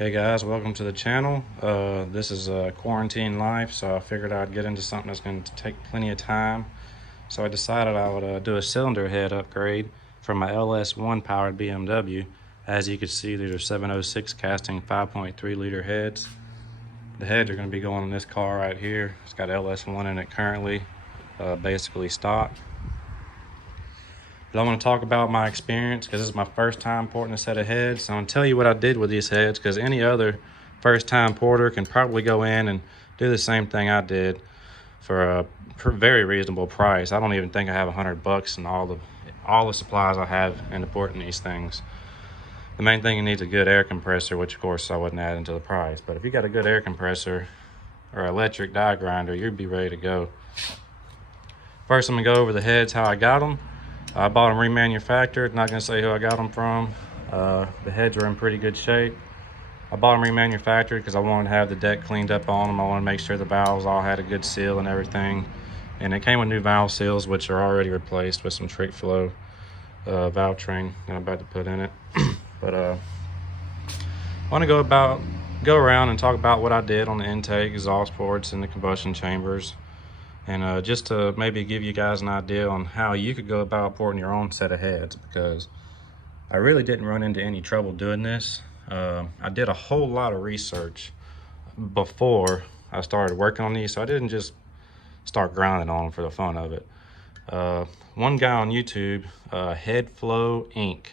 Hey guys, welcome to the channel. This is quarantine life, so I figured I'd get into something that's going to take plenty of time. So I decided I would do a cylinder head upgrade for my LS1 powered BMW. As you can see, these are 706 casting 5.3 liter heads. The heads are going to be going in this car right here. It's got LS1 in it currently, basically stock. But I want to talk about my experience because this is my first time porting a set of heads. So I'm going to tell you what I did with these heads, because any other first time porter can probably go in and do the same thing I did for a very reasonable price. I don't even think I have $100 in all the supplies I have into porting these things. The main thing you need is a good air compressor, which of course I wouldn't add into the price. But if you got a good air compressor or electric die grinder, you'd be ready to go. First, I'm gonna go over the heads, how I got them. I bought them remanufactured. Not gonna say who I got them from. The heads are in pretty good shape. I bought them remanufactured because I wanted to have the deck cleaned up on them. I want to make sure the valves all had a good seal and everything. And it came with new valve seals, which are already replaced with some trick flow valve train that I'm about to put in it. But I want to go around and talk about what I did on the intake, exhaust ports, and the combustion chambers. And just to maybe give you guys an idea on how you could go about porting your own set of heads, because I really didn't run into any trouble doing this. I did a whole lot of research before I started working on these, so I didn't just start grinding on them for the fun of it. One guy on YouTube, Headflow Inc.,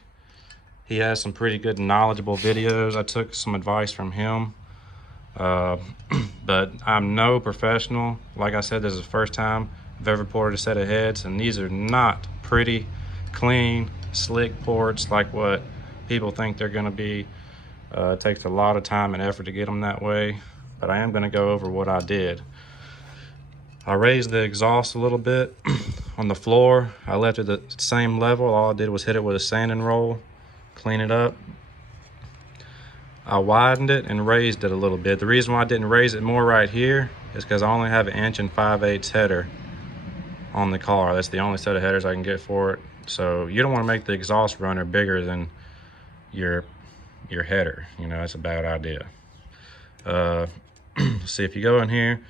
he has some pretty good knowledgeable videos. I took some advice from him. But I'm no professional. Like I said, this is the first time I've ever ported a set of heads, and these are not pretty, clean, slick ports like what people think they're gonna be. It takes a lot of time and effort to get them that way, but I am gonna go over what I did. I raised the exhaust a little bit on the floor. I left it at the same level. All I did was hit it with a sanding roll, clean it up. I widened it and raised it a little bit. The reason why I didn't raise it more right here is because I only have an 1 5/8" header on the car. That's the only set of headers I can get for it. So you don't want to make the exhaust runner bigger than your header. You know, that's a bad idea. See, if you go in here,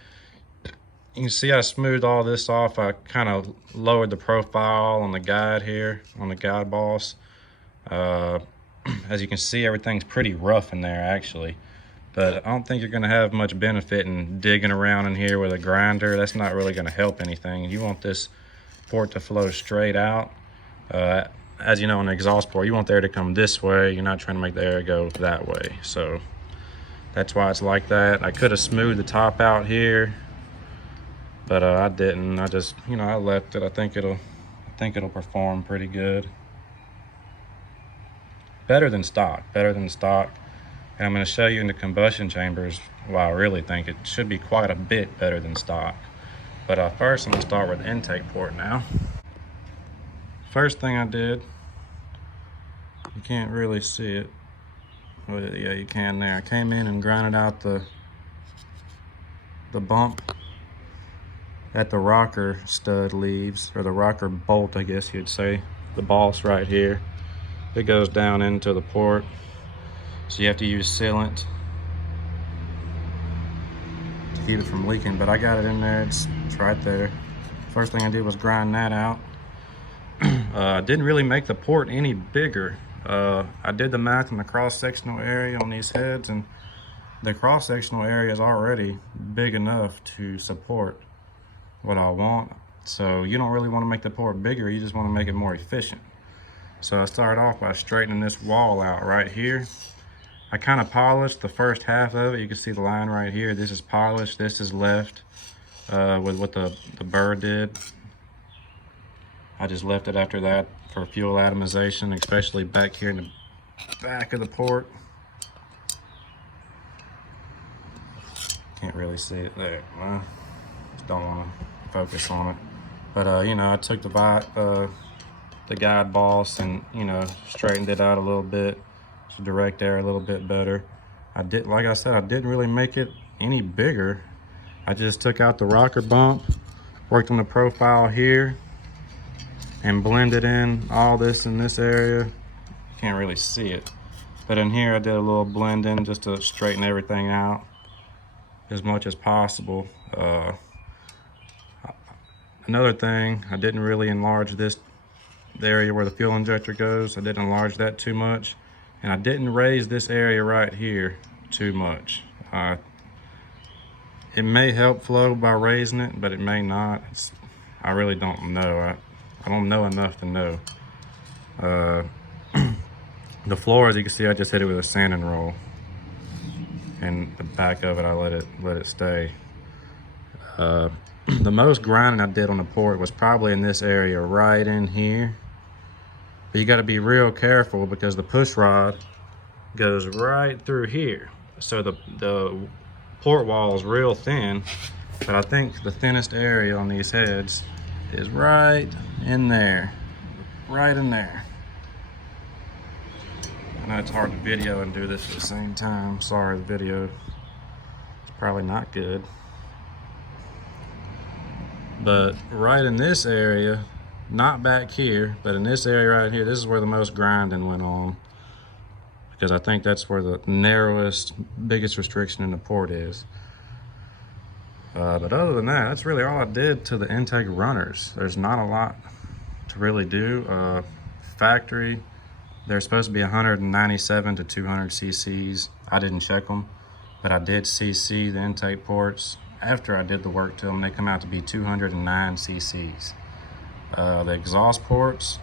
you can see I smoothed all this off. I kind of lowered the profile on the guide here, on the guide boss. As you can see, everything's pretty rough in there actually, but I don't think you're gonna have much benefit in digging around in here with a grinder. That's not really gonna help anything. You want this port to flow straight out. As you know, on the exhaust port, you want the air to come this way. You're not trying to make the air go that way. So that's why it's like that. I could have smoothed the top out here, but I didn't. I just, you know, I left it. I think it'll perform pretty good. Better than stock. And I'm going to show you in the combustion chambers why I really think it should be quite a bit better than stock. But first I'm going to start with the intake port now. First thing I did, you can't really see it. Well, yeah, you can there. I came in and grinded out the bump that the rocker stud leaves, or the rocker bolt, I guess you'd say. The boss right here. It goes down into the port, so you have to use sealant to keep it from leaking, but I got it in there. It's right there. First thing I did was grind that out. I didn't really make the port any bigger. I did the math in the cross-sectional area on these heads, and the cross-sectional area is already big enough to support what I want. So you don't really want to make the port bigger, you just want to make it more efficient. So I started off by straightening this wall out right here. I kind of polished the first half of it. You can see the line right here. This is polished, this is left with what the burr did. I just left it after that for fuel atomization, especially back here in the back of the port. Can't really see it there. Just don't want to focus on it. But you know, I took the guide boss and, you know, straightened it out a little bit to direct air a little bit better. Like I said, I didn't really make it any bigger. I just took out the rocker bump, worked on the profile here, and blended in all this in this area. You can't really see it, But in here I did a little blending just to straighten everything out as much as possible. Another thing, I didn't really enlarge the area where the fuel injector goes. I didn't enlarge that too much. And I didn't raise this area right here too much. It may help flow by raising it, but it may not. I really don't know. I don't know enough to know. The floor, as you can see, I just hit it with a sanding roll, and the back of it, I let it stay. The most grinding I did on the port was probably in this area right in here. But you got to be real careful because the push rod goes right through here. So the port wall is real thin, but I think the thinnest area on these heads is right in there, right in there. I know it's hard to video and do this at the same time. Sorry, the video is probably not good. But right in this area, not back here, but in this area right here, this is where the most grinding went on. Because I think that's where the narrowest, biggest restriction in the port is. But other than that, that's really all I did to the intake runners. There's not a lot to really do. Factory, they're supposed to be 197 to 200 cc's. I didn't check them, but I did CC the intake ports. After I did the work to them, they come out to be 209 cc's. The exhaust ports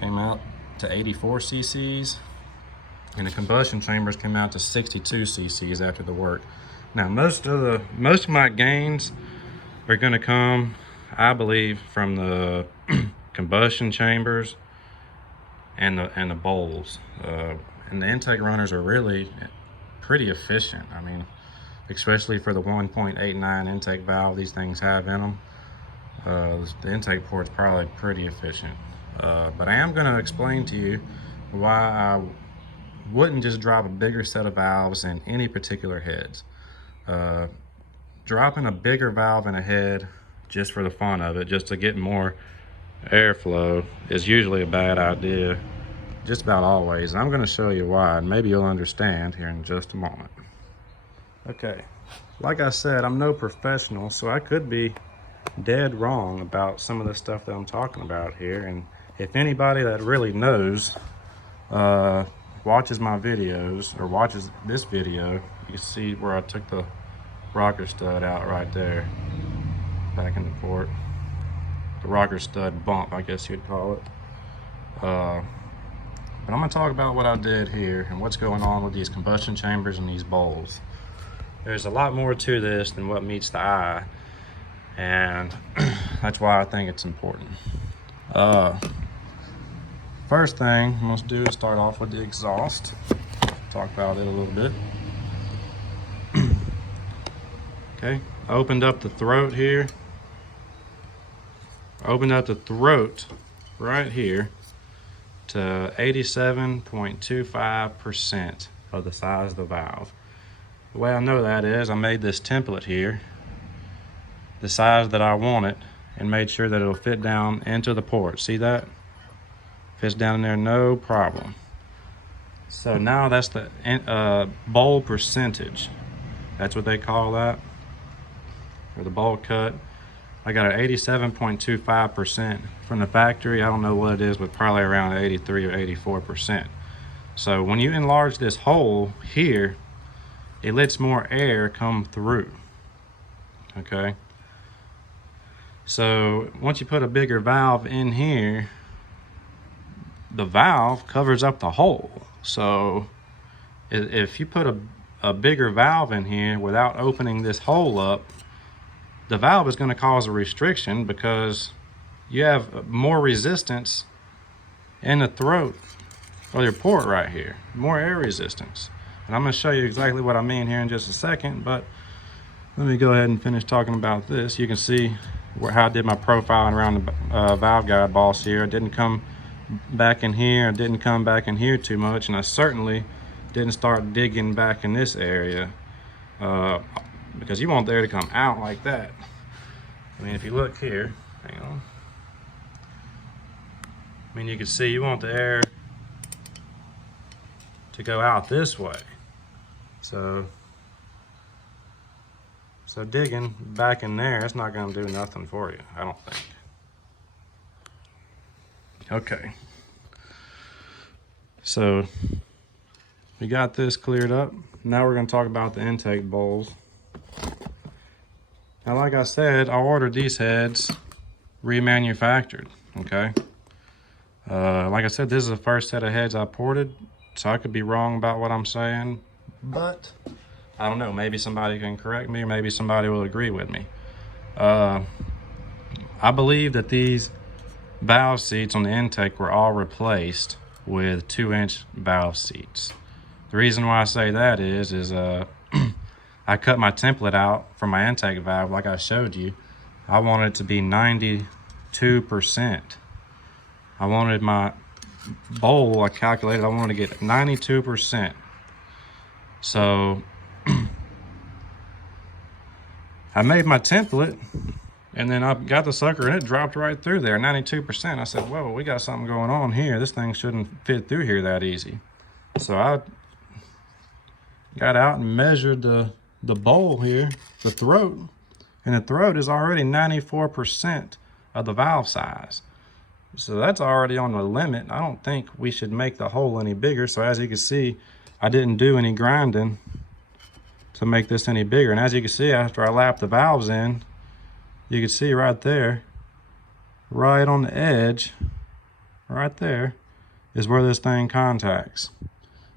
came out to 84 cc's, and the combustion chambers came out to 62 cc's after the work. Now, most of my gains are going to come, I believe, from the combustion chambers and the bowls. And the intake runners are really pretty efficient. I mean, especially for the 1.89 intake valve these things have in them. The intake port's probably pretty efficient. But I am going to explain to you why I wouldn't just drop a bigger set of valves in any particular heads. Dropping a bigger valve in a head just for the fun of it, just to get more airflow, is usually a bad idea, just about always. And I'm going to show you why, and maybe you'll understand here in just a moment. Okay, like I said, I'm no professional, so I could be dead wrong about some of the stuff that I'm talking about here. And if anybody that really knows watches my videos or watches this video, you can see where I took the rocker stud out right there, back in the port. The rocker stud bump, I guess you'd call it. But I'm gonna talk about what I did here and what's going on with these combustion chambers and these bowls. There's a lot more to this than what meets the eye, and that's why I think it's important. First thing I'm going to do is start off with the exhaust. Talk about it a little bit. Okay, I opened up the throat here. I opened up the throat right here to 87.25% of the size of the valve. The way I know that is I made this template here the size that I want it and made sure that it'll fit down into the port. See that? Fits down in there, no problem. So now that's the bowl percentage. That's what they call that, or the bowl cut. I got an 87.25% from the factory. I don't know what it is, but probably around 83 or 84%. So when you enlarge this hole here, it lets more air come through, okay? So once you put a bigger valve in here, the valve covers up the hole. So if you put a bigger valve in here without opening this hole up, the valve is going to cause a restriction because you have more resistance in the throat of your port right here, more air resistance. And I'm going to show you exactly what I mean here in just a second, but let me go ahead and finish talking about this. You can see how I did my profiling around the valve guide boss here. I didn't come back in here, I didn't come back in here too much, and I certainly didn't start digging back in this area because you want the air to come out like that. I mean, if you look here, hang on. I mean, you can see you want the air to go out this way. So digging back in there, it's not gonna do nothing for you, I don't think. Okay. So we got this cleared up. Now we're gonna talk about the intake bowls. Now, like I said, I ordered these heads remanufactured, okay? Like I said, this is the first set of heads I ported, so I could be wrong about what I'm saying, but I don't know, maybe somebody can correct me, or maybe somebody will agree with me. I believe that these valve seats on the intake were all replaced with 2-inch valve seats. The reason why I say that is I cut my template out for my intake valve like I showed you. I wanted it to be 92%. I wanted my bowl, I calculated, I wanted to get 92%. So I made my template, and then I got the sucker and it dropped right through there, 92%. I said, whoa, we got something going on here. This thing shouldn't fit through here that easy. So I got out and measured the bowl here, the throat, and the throat is already 94% of the valve size. So that's already on the limit. I don't think we should make the hole any bigger. So as you can see, I didn't do any grinding to make this any bigger. And as you can see, after I lapped the valves in, you can see right there, right on the edge, right there, is where this thing contacts.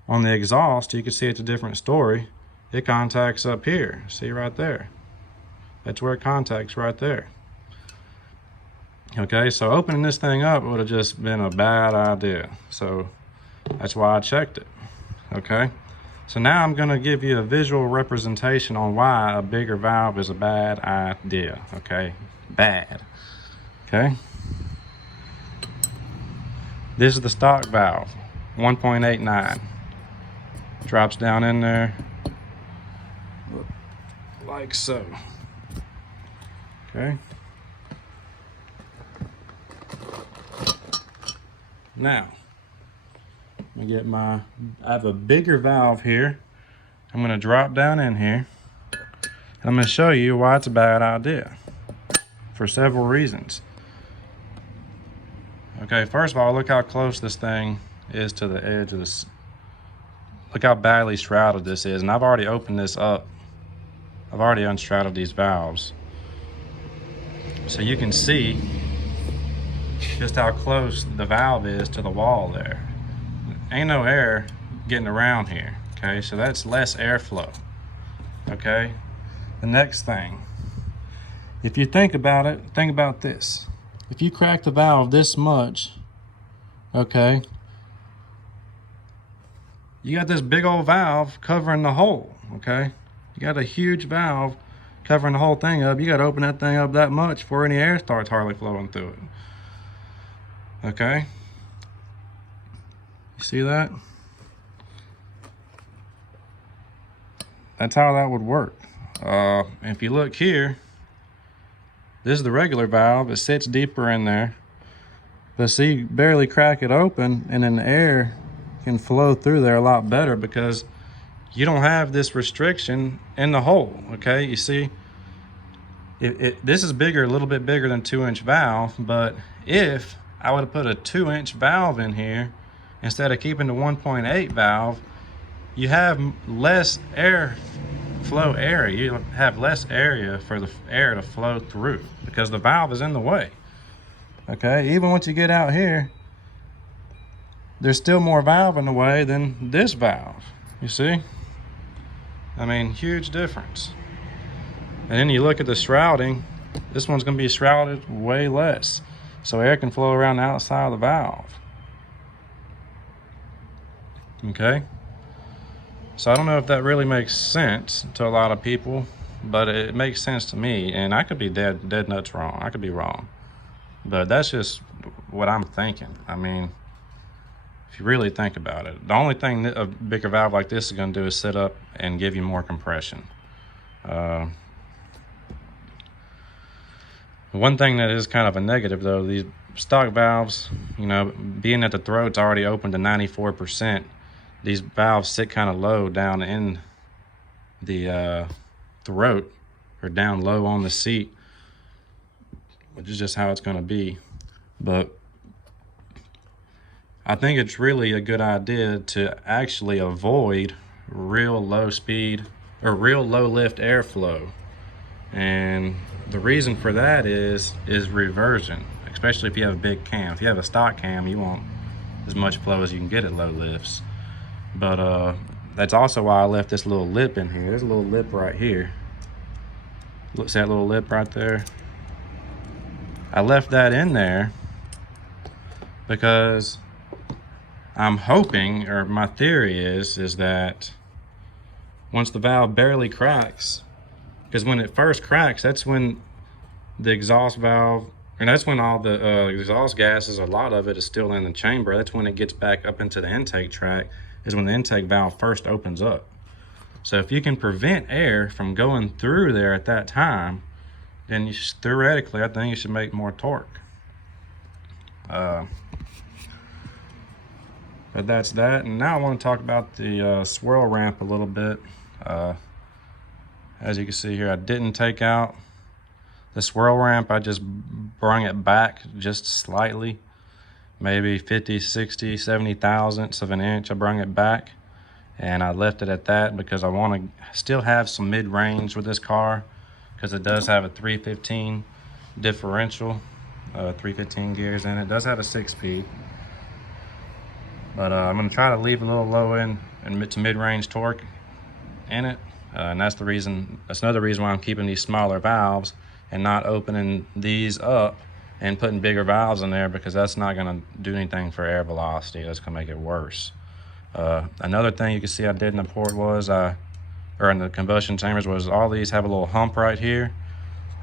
On the exhaust, you can see it's a different story. It contacts up here, see right there. That's where it contacts, right there. Okay, so opening this thing up would have just been a bad idea. So that's why I checked it, okay? So now I'm gonna give you a visual representation on why a bigger valve is a bad idea, okay? Bad, okay? This is the stock valve, 1.89. Drops down in there like so, okay? Now, I have a bigger valve here. I'm gonna drop down in here. I'm gonna show you why it's a bad idea for several reasons. Okay, first of all, look how close this thing is to the edge of this. Look how badly shrouded this is, and I've already opened this up. I've already unshrouded these valves. So you can see just how close the valve is to the wall there. Ain't no air getting around here, okay? So that's less airflow, okay? The next thing, if you think about it, think about this. If you crack the valve this much, okay, you got this big old valve covering the hole, okay? You got a huge valve covering the whole thing up. You got to open that thing up that much before any air starts hardly flowing through it. Okay? You see that? That's how that would work. If you look here, this is the regular valve. It sits deeper in there. But see, you barely crack it open, and then the air can flow through there a lot better because you don't have this restriction in the hole, okay? You see, this is bigger, a little bit bigger than 2-inch valve, but if I would have put a 2-inch valve in here instead of keeping the 1.8 valve, you have less air flow area. You have less area for the air to flow through because the valve is in the way. Okay, even once you get out here, there's still more valve in the way than this valve. You see? I mean, huge difference. And then you look at the shrouding, this one's gonna be shrouded way less. So air can flow around the outside of the valve. Okay? So I don't know if that really makes sense to a lot of people, but it makes sense to me, and I could be dead nuts wrong. I could be wrong. But that's just what I'm thinking. I mean, if you really think about it, the only thing that a bigger valve like this is gonna do is sit up and give you more compression. One thing that is kind of a negative though, these stock valves, you know, being that the throat's already open to 94%, these valves sit kind of low down in the throat, or down low on the seat, which is just how it's going to be. But I think it's really a good idea to actually avoid real low speed or real low lift airflow. And the reason for that is reversion, especially if you have a big cam. If you have a stock cam, you want as much flow as you can get at low lifts. But that's also why I left this little lip in here. There's a little lip right here. Look, see that little lip right there? I left that in there because I'm hoping, or my theory is that once the valve barely cracks, because when it first cracks, that's when the exhaust valve, and that's when all the exhaust gases, a lot of it is still in the chamber. That's when it gets back up into the intake tract, is when the intake valve first opens up. So if you can prevent air from going through there at that time, then you should, theoretically, I think you should make more torque. But that's that. And now I want to talk about the swirl ramp a little bit. As you can see here, I didn't take out the swirl ramp. I just brung it back just slightly, maybe 50, 60, 70 thousandths of an inch. I brung it back, and I left it at that because I want to still have some mid-range with this car, because it does have a 315 differential, 315 gears in it. It does have a 6-speed. But I'm going to try to leave a little low end and to mid-range torque in it. And that's another reason why I'm keeping these smaller valves and not opening these up and putting bigger valves in there, because that's not going to do anything for air velocity. That's going to make it worse. Another thing you can see I did in the port was, or in the combustion chambers, was all these have a little hump right here.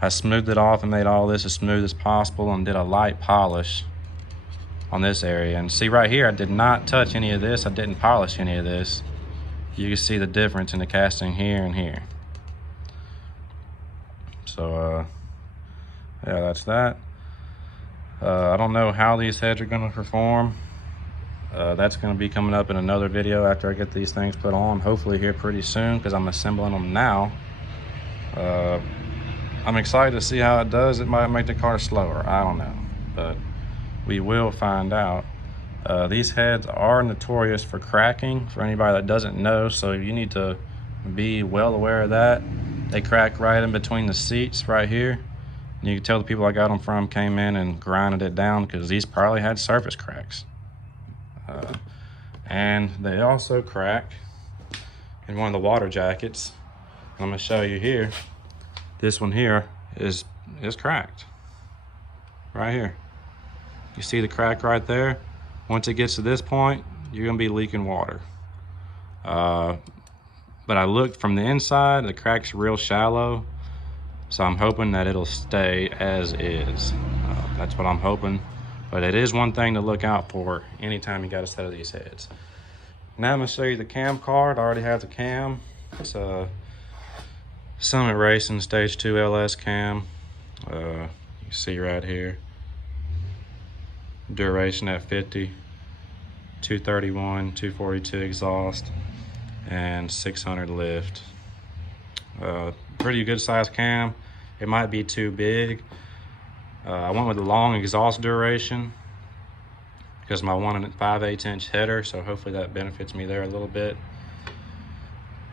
I smoothed it off and made all this as smooth as possible and did a light polish on this area. And see right here, I did not touch any of this. I didn't polish any of this. You can see the difference in the casting here and here. So yeah, that's that. I don't know how these heads are going to perform. That's going to be coming up in another video after I get these things put on, hopefully here pretty soon, because I'm assembling them now. I'm excited to see how it does. It might make the car slower, I don't know, but we will find out. These heads are notorious for cracking, for anybody that doesn't know, so you need to be well aware of that. They crack right in between the seats right here. And you can tell the people I got them from came in and grinded it down, because these probably had surface cracks. And they also crack in one of the water jackets. I'm going to show you here. This one here is cracked right here. You see the crack right there? Once it gets to this point, you're gonna be leaking water. But I looked from the inside, the crack's real shallow, so I'm hoping that it'll stay as is. That's what I'm hoping. But it is one thing to look out for anytime you got a set of these heads. Now I'm gonna show you the cam card. I already have the cam. It's a Summit Racing Stage 2 LS cam. You can see right here. Duration at 50, 231, 242 exhaust, and 600 lift. Pretty good size cam. It might be too big. I went with a long exhaust duration because my 1 5/8 inch header, so hopefully that benefits me there a little bit.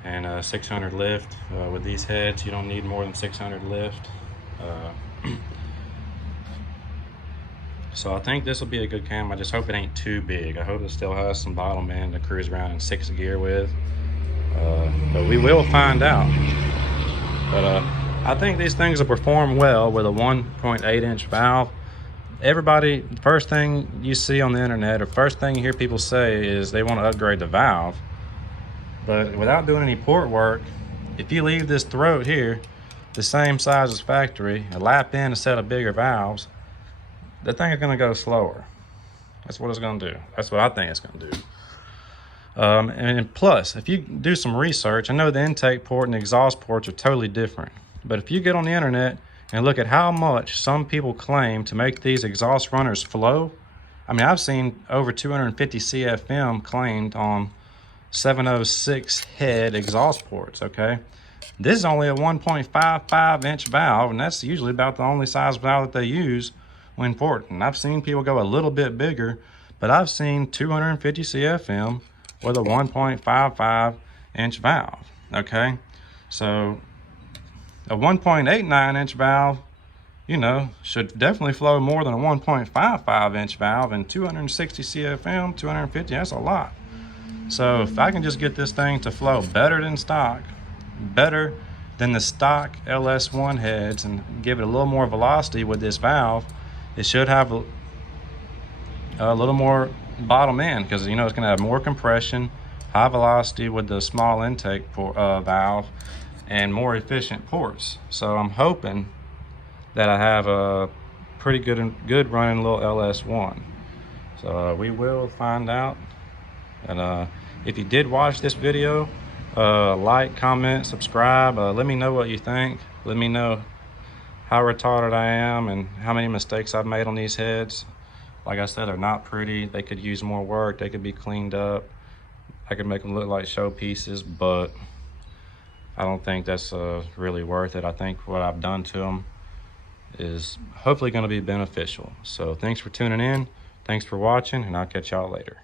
And 600 lift. With these heads, you don't need more than 600 lift. So I think this will be a good cam. I just hope it ain't too big. I hope it still has some bottom end to cruise around in 6th gear with. But we will find out. But I think these things will perform well with a 1.8 inch valve. Everybody, first thing you see on the internet, or first thing you hear people say, is they want to upgrade the valve. But without doing any port work, if you leave this throat here the same size as factory, a lap in a set of bigger valves, the thing is going to go slower. That's what it's going to do. That's what I think it's going to do. And plus, if you do some research, I know the intake port and the exhaust ports are totally different. But if you get on the internet and look at how much some people claim to make these exhaust runners flow, I mean, I've seen over 250 CFM claimed on 706 head exhaust ports, okay? This is only a 1.55 inch valve, and that's usually about the only size valve that they use when porting. I've seen people go a little bit bigger, but I've seen 250 CFM with a 1.55 inch valve, okay? So a 1.89 inch valve, you know, should definitely flow more than a 1.55 inch valve, and 260 CFM, 250, that's a lot. So if I can just get this thing to flow better than stock, better than the stock LS1 heads, and give it a little more velocity with this valve, it should have a little more bottom end, because you know it's going to have more compression, high velocity with the small intake valve, and more efficient ports. So I'm hoping that I have a pretty good running little LS1. So we will find out. And if you did watch this video, like, comment, subscribe. Let me know what you think. Let me know how retarded I am and how many mistakes I've made on these heads. Like I said, they're not pretty. They could use more work. They could be cleaned up. I could make them look like showpieces, but I don't think that's really worth it. I think what I've done to them is hopefully going to be beneficial. So thanks for tuning in. Thanks for watching, and I'll catch y'all later.